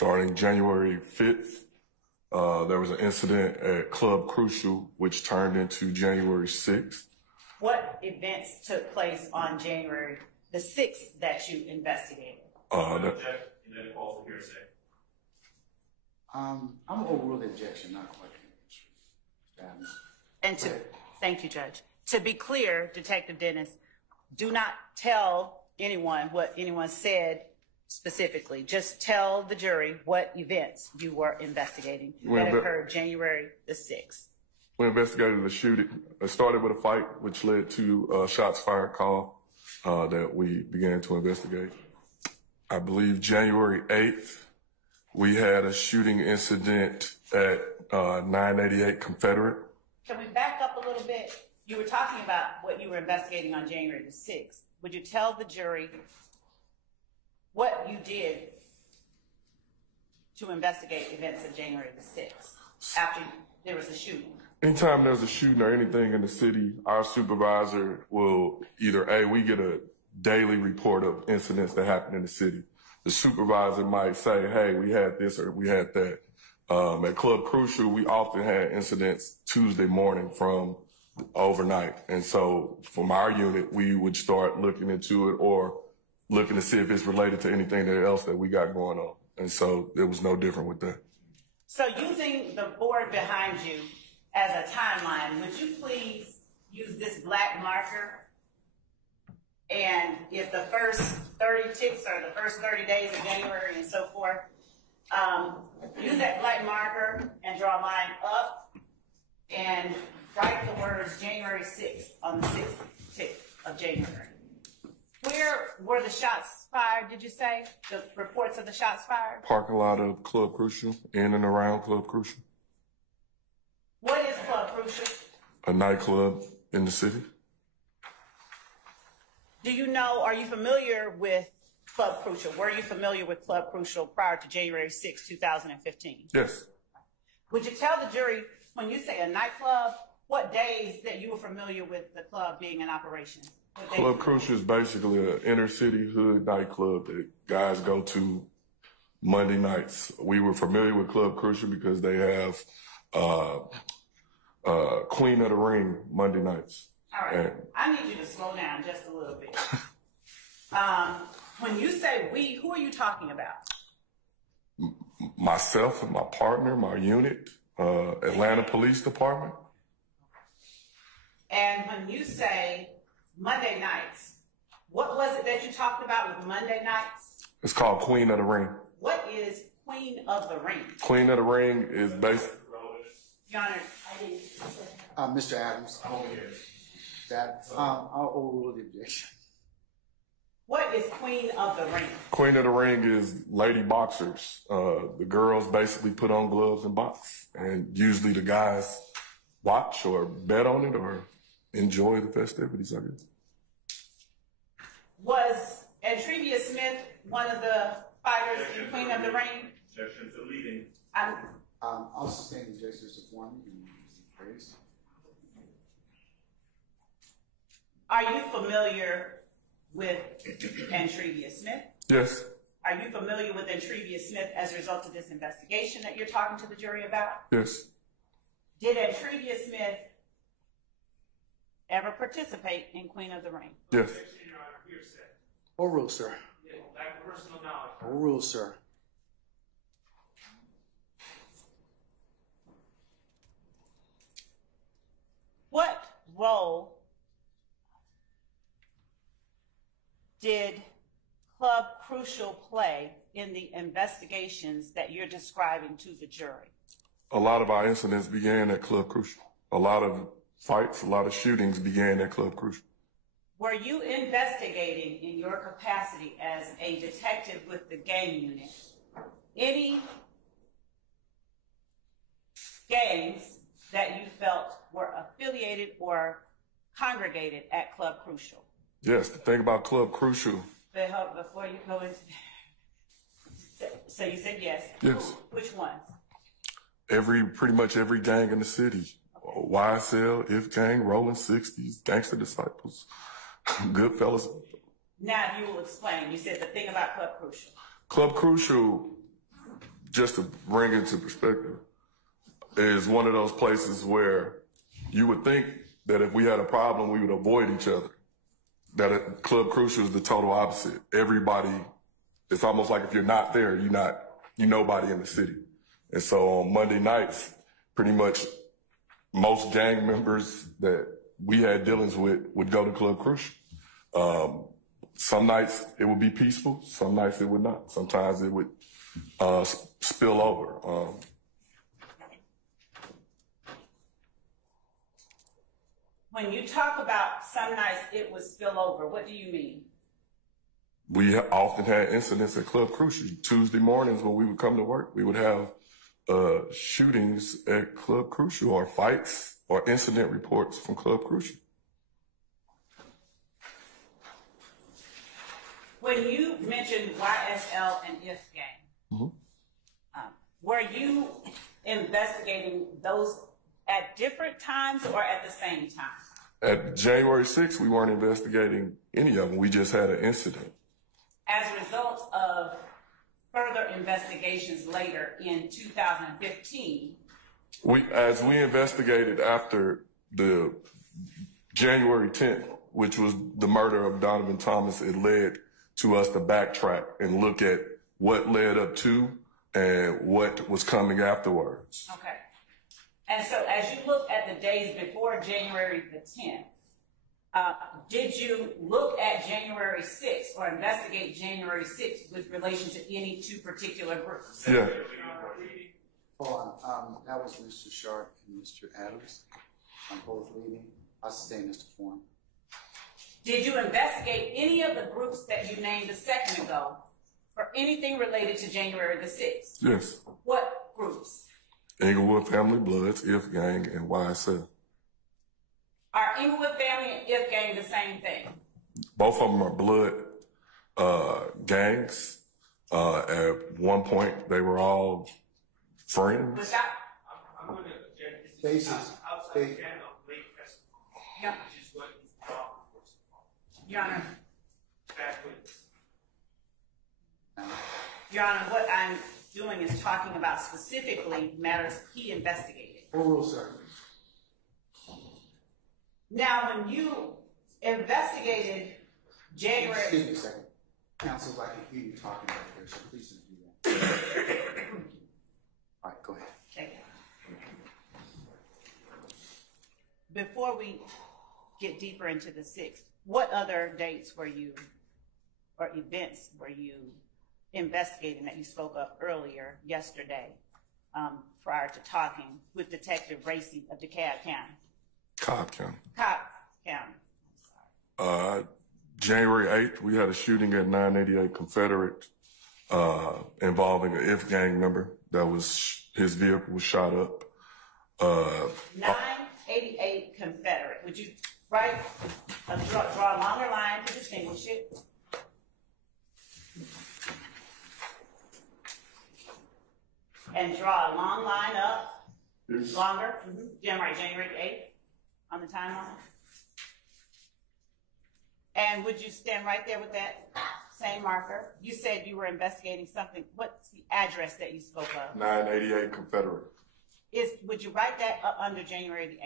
Starting January 5th, there was an incident at Club Crucial, which turned into January 6th. What events took place on January the 6th that you investigated? And then call for hearsay. I'm gonna overrule the objection, not question. And thank you, Judge. To be clear, Detective Dennis, do not tell anyone what anyone said specifically. Just tell the jury what events you were investigating that occurred January the 6th. We investigated the shooting. It started with a fight, which led to a shots fired call that we began to investigate. I believe January 8th, we had a shooting incident at 988 Confederate. Can we back up a little bit? You were talking about what you were investigating on January the 6th. Would you tell the jury what you did to investigate events of January the 6th after there was a shooting? Anytime there's a shooting or anything in the city, our supervisor will either, we get a daily report of incidents that happen in the city. The supervisor might say, hey, we had this or we had that. At Club Crucial, we often had incidents Tuesday morning from overnight. And so from our unit, we would start looking into it or looking to see if it's related to anything else that we got going on. And so it was no different with that. So using the board behind you as a timeline, would you please use this black marker? And if the first 30 ticks are the first 30 days of January and so forth, use that black marker and draw a line up and write the words January 6th on the 6th tick of January. Where were the shots fired, did you say? The reports of the shots fired? Parking lot of Club Crucial, in and around Club Crucial. What is Club Crucial? A nightclub in the city. Do you know, are you familiar with Club Crucial? Were you familiar with Club Crucial prior to January 6, 2015? Yes. Would you tell the jury, when you say a nightclub, what days that you were familiar with the club being in operation? Club Crucial is basically an inner city hood nightclub that guys go to Monday nights. We were familiar with Club Crucial because they have Queen of the Ring Monday nights. All right, and I need you to slow down just a little bit. When you say we, who are you talking about? Myself and my partner, my unit, Atlanta Police Department. And when you say Monday nights, what was it that you talked about with Monday nights? It's called Queen of the Ring. What is Queen of the Ring? Queen of the Ring is basically... Your Honor, I didn't... Mr. Adams, I'll overrule the objection. What is Queen of the Ring? Queen of the Ring is lady boxers. The girls basically put on gloves and box. And usually the guys watch or bet on it or enjoy the festivities, I guess. Was Antrevia Smith one of the fighters in Queen of the Ring? Objection to leading. I'll sustain the objections of one and praise. Are you familiar with Antrevia Smith? Yes. Are you familiar with Antrevia Smith as a result of this investigation that you're talking to the jury about? Yes. Did Antrevia Smith ever participate in Queen of the Ring? Yes. Overrule, sir. Lack of personal knowledge. Overrule, sir. What role did Club Crucial play in the investigations that you're describing to the jury? A lot of our incidents began at Club Crucial. A lot of fights, a lot of shootings began at Club Crucial. Were you investigating in your capacity as a detective with the gang unit any gangs that you felt were affiliated or congregated at Club Crucial? Yes, the thing about Club Crucial. Before you go into so you said yes. Yes. Which ones? Pretty much every gang in the city. Okay. YSL, IF Gang, Rolling 60s, Gangster Disciples, Goodfellas. Now you will explain. You said the thing about Club Crucial. Club Crucial just to bring it to perspective, is one of those places where you would think that if we had a problem, we would avoid each other. That Club Crucial is the total opposite. Everybody, it's almost like if you're not there, you're nobody in the city. And so on Monday nights, pretty much most gang members that we had dealings with would go to Club Crucial. Some nights it would be peaceful, some nights it would not. Sometimes it would spill over. When you talk about some nights it would spill over, what do you mean? We often had incidents at Club Crucial. Tuesday mornings when we would come to work, we would have shootings at Club Crucial, or fights or incident reports from Club Crucial. When you mentioned YSL and IF Gang, were you investigating those at different times or at the same time? At January 6th, we weren't investigating any of them. We just had an incident. As a result of further investigations later in 2015, as we investigated after the January 10th, which was the murder of Donovan Thomas, it led to us to backtrack and look at what led up to and what was coming afterwards. Okay. And so as you look at the days before January the 10th, did you look at January 6th or investigate January 6th with relation to any two particular groups? Yeah. Hold on. That was Mr. Sharp and Mr. Adams. I'm both leading. I'll sustain Mr. Form. Did you investigate any of the groups that you named a second ago for anything related to January the 6th? Yes. What groups? Inglewood Family Bloods, IF Gang, and YSL. Are Inglewood Family and IF Gang the same thing? Both of them are blood gangs. At one point, they were all friends. Without, I'm going to object. Basis. Outside the canon of late testimony, yeah, which is what is brought before the Your Honor. fact witness. Your Honor, what I'm doing is talking about specifically matters he investigated. Oral, sir. Now, when you investigated January... Excuse me a second. Counsel, I can hear you talking back there, so please don't do that. All right, go ahead. Thank you. Before we get deeper into the 6th, what other dates were you, or events were you investigating that you spoke of earlier yesterday, prior to talking with Detective Racy of DeKalb County? Cobb County. Cobb County. I'm sorry. January 8th, we had a shooting at 988 Confederate involving an IF Gang member. That was, his vehicle was shot up. 988 Confederate. Would you draw a longer line to distinguish it? And draw a long line up, longer, January 8th on the timeline. And would you stand right there with that same marker? You said you were investigating something. What's the address that you spoke of? 988 Confederate. Would you write that up under January the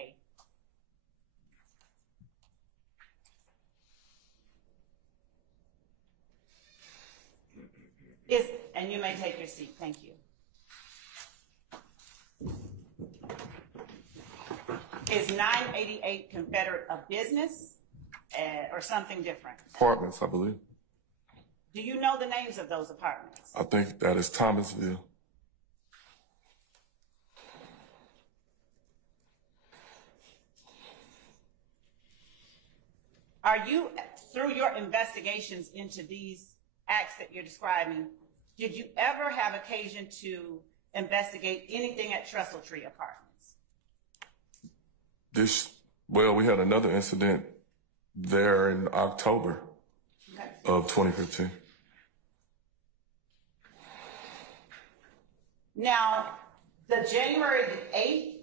8th? And you may take your seat. Thank you. Is 988 Confederate a business or something different? Apartments, I believe. Do you know the names of those apartments? I think that is Thomasville. Are you, through your investigations into these acts that you're describing, did you ever have occasion to investigate anything at Trestle Tree Apartments? We had another incident there in October of 2015. Now, the January the 8th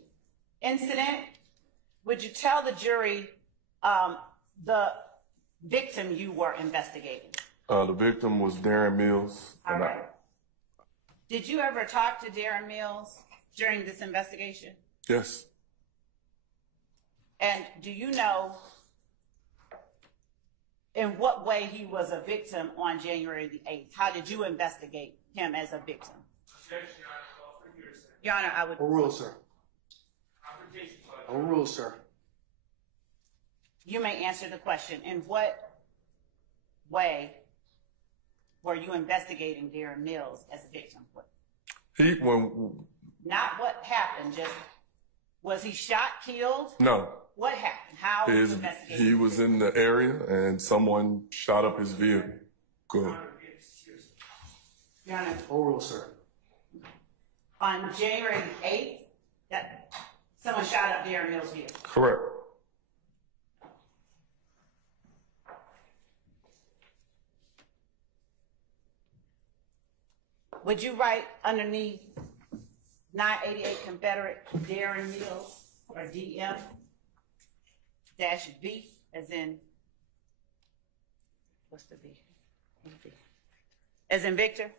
incident, would you tell the jury the victim you were investigating? The victim was Darren Mills. All right. Did you ever talk to Darren Mills during this investigation? Yes. And do you know in what way he was a victim on January the 8th? How did you investigate him as a victim? Objection, Your Honor. Call for hearsay. Your Honor, I would. Overrule, sir. Confrontation clause. Overrule, sir. You may answer the question. In what way were you investigating Darren Mills as a victim? Not what happened, just was he shot, killed? No. What happened? How was he investigating? He was in the area and someone shot up his vehicle. Good. Your Honor, again, this is hearsay. Your Honor, Overrule, sir. on January the 8th, that someone shot up Darren Mills' vehicle. Correct. Would you write underneath 988 Confederate Darren Mills or DM dash V as in, what's the V? As in Victor?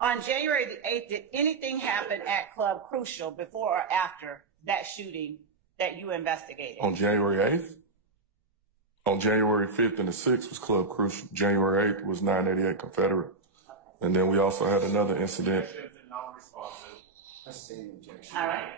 On January the 8th, did anything happen at Club Crucial before or after that shooting that you investigated? On January 8th? On January 5th and the 6th was Club Crucial. January 8th was 988 Confederate. And then we also had another incident. I sustain the objection. All right.